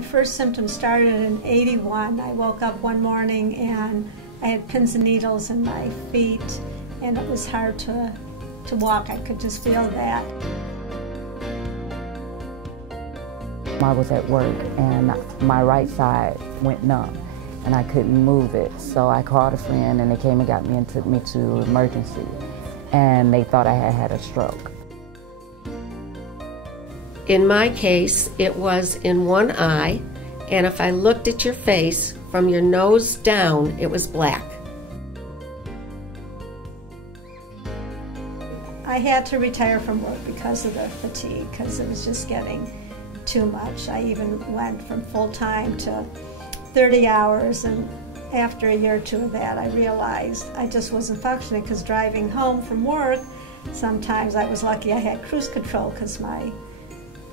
My first symptoms started in '81. I woke up one morning and I had pins and needles in my feet, and it was hard to walk. I could just feel that. I was at work and my right side went numb and I couldn't move it. So I called a friend and they came and got me and took me to emergency. And they thought I had a stroke. In my case, it was in one eye, and if I looked at your face, from your nose down, it was black. I had to retire from work because of the fatigue, because it was just getting too much. I even went from full-time to 30 hours, and after a year or two of that, I realized I just wasn't functioning, because driving home from work, sometimes I was lucky I had cruise control because my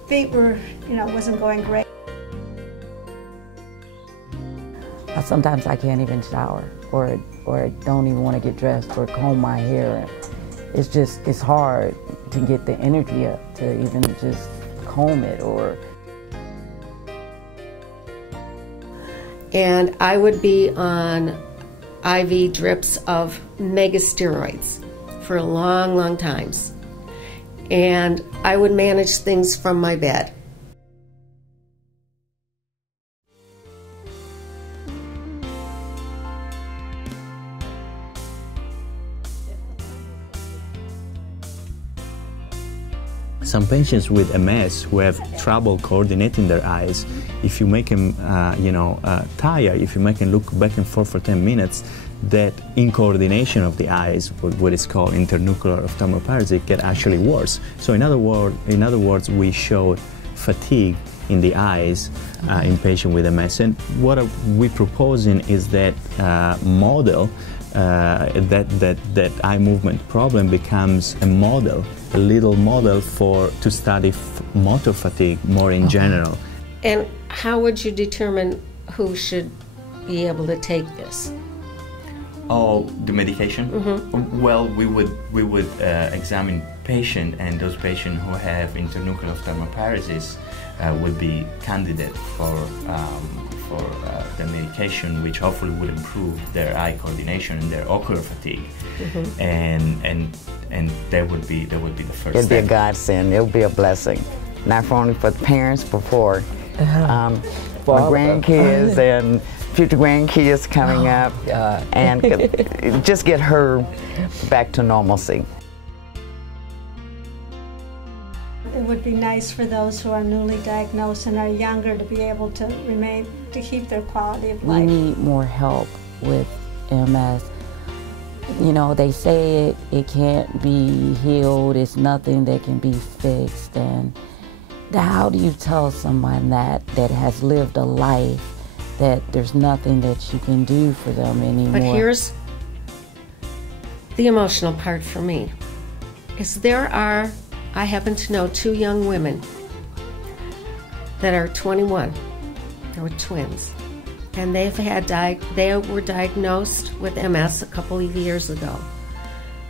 feet were, wasn't going great. Sometimes I can't even shower or don't even want to get dressed or comb my hair. It's hard to get the energy up to even just comb it And I would be on IV drips of mega steroids for long times. And I would manage things from my bed. Some patients with MS who have trouble coordinating their eyes, if you make them, tired, if you make them look back and forth for 10 minutes, that incoordination of the eyes, what is called internuclear ophthalmoparacy, get actually worse. So in other words, we showed fatigue in the eyes in patients with MS. And what we're proposing is that model, that eye movement problem becomes a model, a little model to study motor fatigue more in general. And how would you determine who should be able to take this? Oh, the medication? Mm-hmm. Well, we would examine patient, and those patients who have internuclear ophthalmoparasis would be candidate for the medication, which hopefully would improve their eye coordination and their ocular fatigue. Mm-hmm. And that would be the first It'd step. be a godsend. It would be a blessing, not only for the parents, but for my grandkids and future grandkids coming up, and just get her back to normalcy. It would be nice for those who are newly diagnosed and are younger to be able to keep their quality of life. We need more help with MS. They say it can't be healed, it's nothing that can be fixed. And how do you tell someone that has lived a life that there's nothing that you can do for them anymore? But here's the emotional part for me, is I happen to know 2 young women that are 21. They were twins. And they were diagnosed with MS a couple of years ago.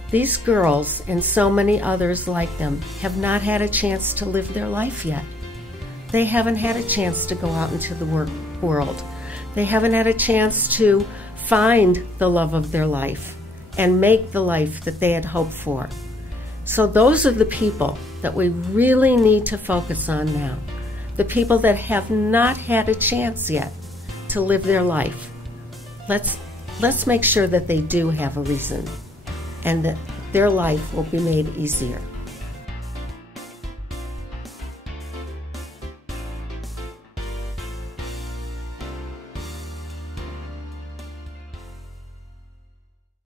These girls and so many others like them have not had a chance to live their life yet. They haven't had a chance to go out into the world. They haven't had a chance to find the love of their life and make the life that they had hoped for. So those are the people that we really need to focus on now. The people that have not had a chance yet to live their life. Let's make sure that they do have a reason and that their life will be made easier.